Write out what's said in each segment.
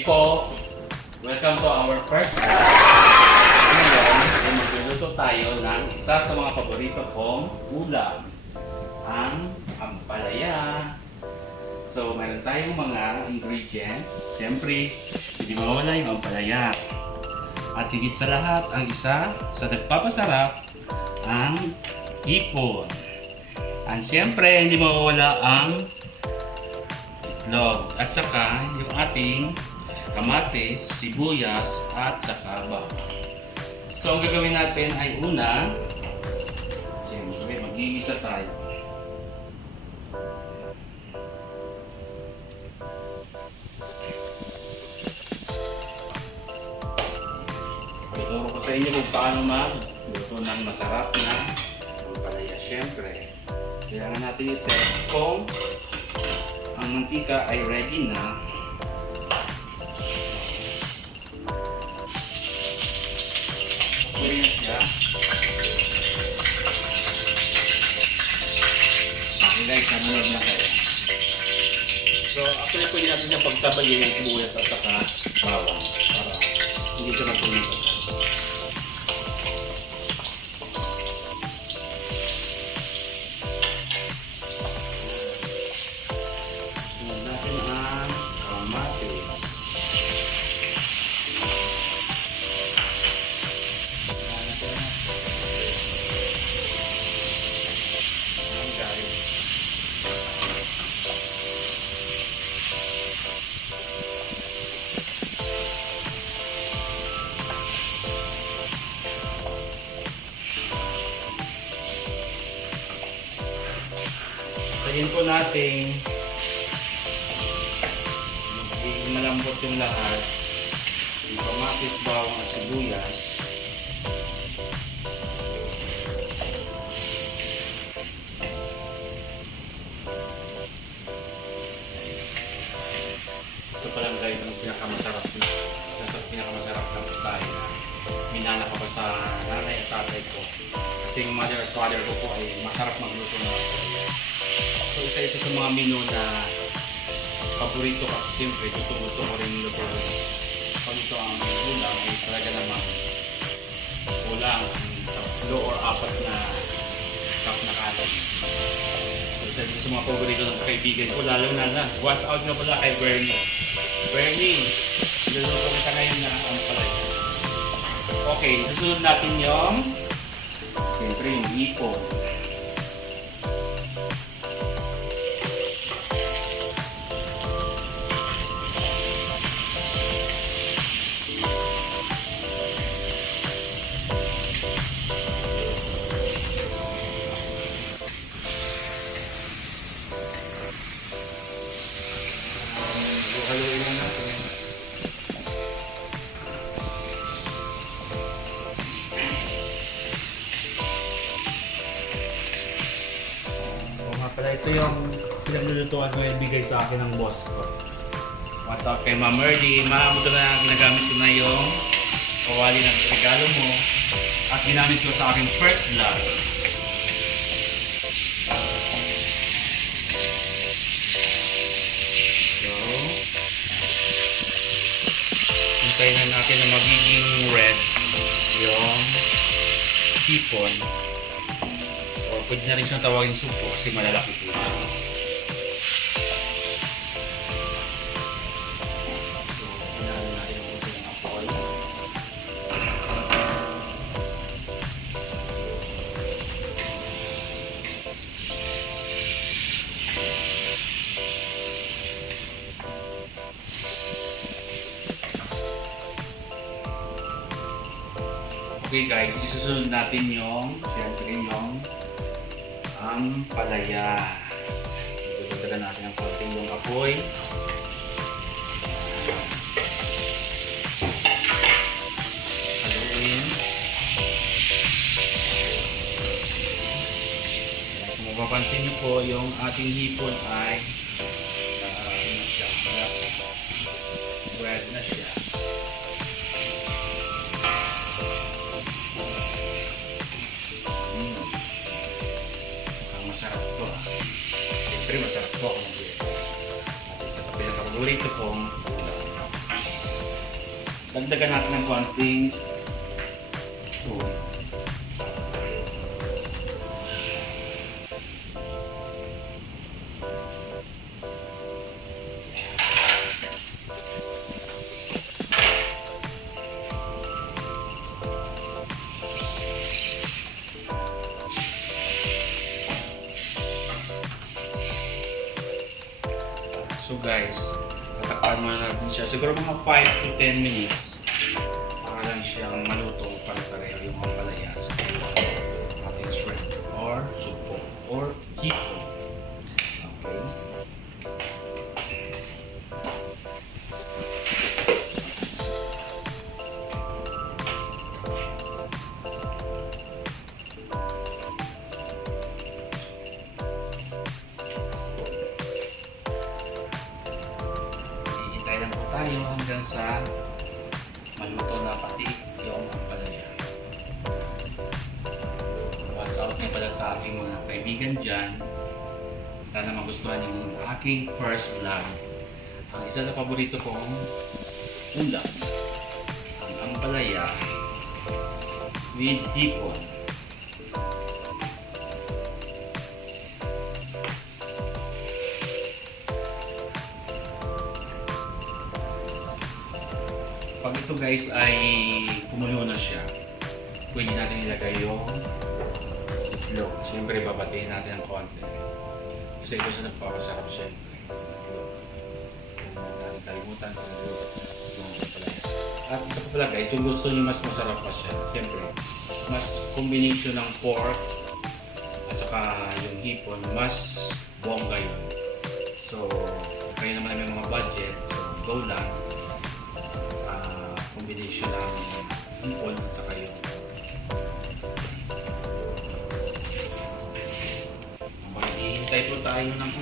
Hi po! Welcome to our first vlog. Ngayon ay magluluto tayo ng isa sa mga paborito kong ulam, ang ampalaya. So, meron tayong mga ingredient. Siyempre, hindi mawala yung ampalaya. At higit sa lahat, ang isa sa nagpapasarap, ang hipon. At siyempre, hindi mawawala ang itlog. At saka, yung ating kamatis, sibuyas, at saka bawang. So, ang gagawin natin ay una, siyempre, mag-iisa tayo. Tuturo ko sa inyo kung paano magluto ng masarap na ampalaya. Siyempre, kailangan natin i-test kung ang mantika ay ready na. Purihan siya. Guys, namunod na kayo. So, actually pwede natin siyang pagsabayin ng sibuyas at saka bawang para hindi siya masunog. Sunod natin ang kamatis. Tayin po natin magiging malambot yung lahat, yung kamatis, bawang at sibuyas. Ito pa lang guys ang pinakamasarap ng putahe na minana ko pa sa nanay at tatay ko. Kasi yung mother at father ko po ay masarap magluto na ampalaya. So isa ito sa mga menu na paborito kasi siyempre gusto ko rin luto. Pag ito ang ulam ay talaga namang ulam tatlo or apat na cup na kalan. So isa ito sa mga paborito ng kaibigan ko, lalo na watch out nga pala kay Bernie. Bernie, luluto kita ngayon na ampalaya. Okay, susunod natin yung siyempre yung hipon. Haluin na natin. Pala ito yung pinaglulutuan ko yung bigay sa akin ng boss ko. What's up kay Ma'am Merly? Ma'am, ito na ginagamit ko na yung kawali ng regalo mo at ginamit ko sa aking first vlog. So, hintayin na natin na magiging red yung hipon. Pwede na rin siyang tawagin supo kasi malalaki po. So, pinalo natin ang unti ng apoy. Okay guys, isusunod natin yung siyempre yung ampalaya. Dagdagan natin ang konting yung apoy. Haluin. Kung mapapansin niyo po, yung ating hipon ay red na siya. Masarap to. Siyempre masarap to ako ng buhay. At isa sa pinakapaborito kong ulam. Dagdagan natin ng konting tubig. So guys, tatakpan mo na natin siya. Siguro mga 5 to 10 minutes para lang siyang maluto para pareho yung ampalaya sa ating shrimp or supo or hipon. Okay. Hintay lang po tayo hanggang sa maluto na pati yung ampalaya. Watch out nga pala sa aking mga kaibigan dyan. Sana magustuhan yung aking first vlog. Ang isa sa paborito kong ulam, ang ampalaya with hipon. Pag ito guys ay kumulo na siya, pwede natin ilagay yung itlog. Siyempre babatiin natin ang konti. Kasi ito siya nagpapasarap siyempre. Huwag natin kalimutan kung nagluto yung ampalaya. At isa pa pala guys, kung gusto nyo mas masarap pa siya, siyempre mas combination ng pork at saka yung hipon, mas bongga yun. So, kayo naman may mga budget, so go lang. Combination ng hipon at saka yung hihintay po tayo ng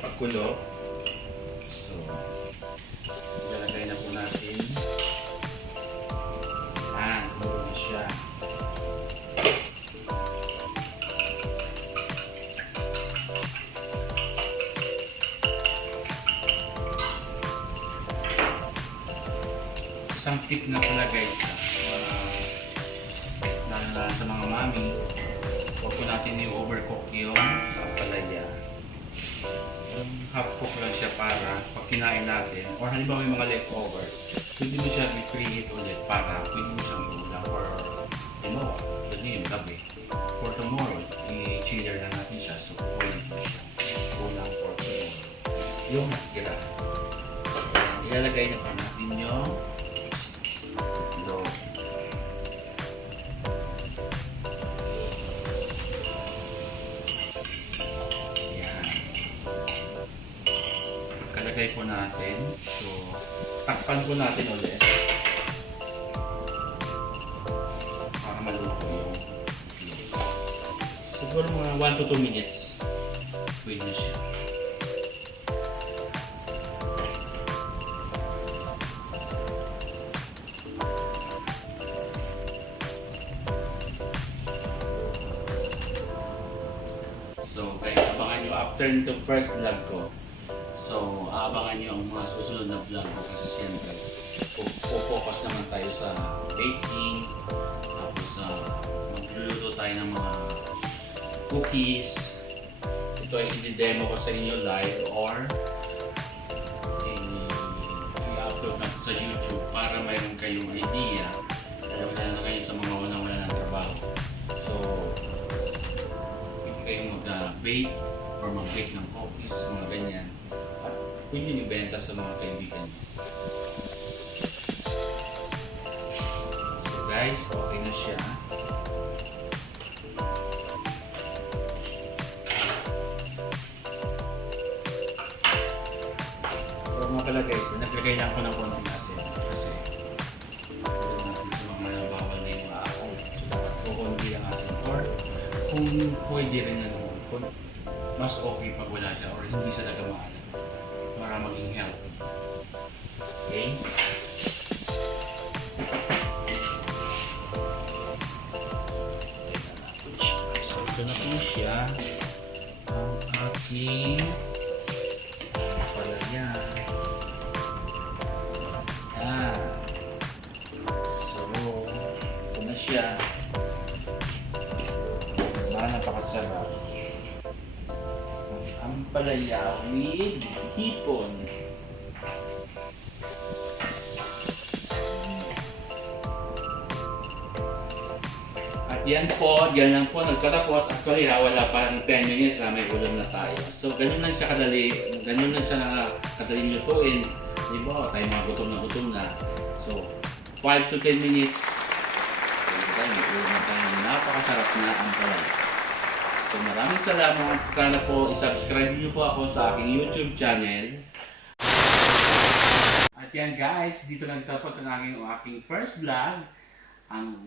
pagkulo. So, ilalagay na po natin. Kulo na siya. Isang tip na pala guys na sa mga mami, huwag po natin i-overcook yung ampalaya. Yung half cook lang siya para pag kinain natin or halimbawa may mga leftover, pwede mo siya i-preheat ulit para pwede mo siyang ulam or pwede yung gabi for tomorrow, i-chiller na natin siya so pwede mo siya ulam for tomorrow yung natira. Ilalagay na pa natin yung kalagay po natin. So, takpan po natin ulit para maluto yung itlog. Siguro mga 1 to 2 minutes pwede na siya. So guys, abangan nyo after nito first vlog ko. So, aabangan nyo ang mga susunod na vlog ko kasi siyempre focus naman tayo sa baking, tapos magluluto tayo ng mga cookies. Ito ay i-demo ko sa inyo live or i-upload natin sa YouTube para mayroon kayong idea lalo na kayo sa mga wala ng trabaho. So, pwede kayong mag-bake or mag-bake ng cookies, mga ganyan. Pwede nyo ibenta sa mga kaibigan nyo. So guys, okay na siya. So mga pala guys, naglagay lang ko ng konting asin kasi pwede natin sa mga malabawal na yung aakong. So dapat ko konti ang asin or kung pwede rin mas okay pag wala siya or hindi siya nagamaan para maging healthy. Okay? So, ito na po siya ang ating ampalaya. siya. Napakasarap. Ampalaya with hipon. At yan lang po, nagtatapos. Actually wala pa 10 minutes may ulam na tayo. So ganun lang siya kadali, ganun lang siya kadali lutuin. Diba, tayo mga gutom na. So 5 to 10 minutes, may ulam na tayo. Napakasarap na ampalaya. So maraming salamat. Sana po isubscribe niyo po ako sa aking YouTube channel. At yan guys, dito lang tapos ang aking first vlog. Ang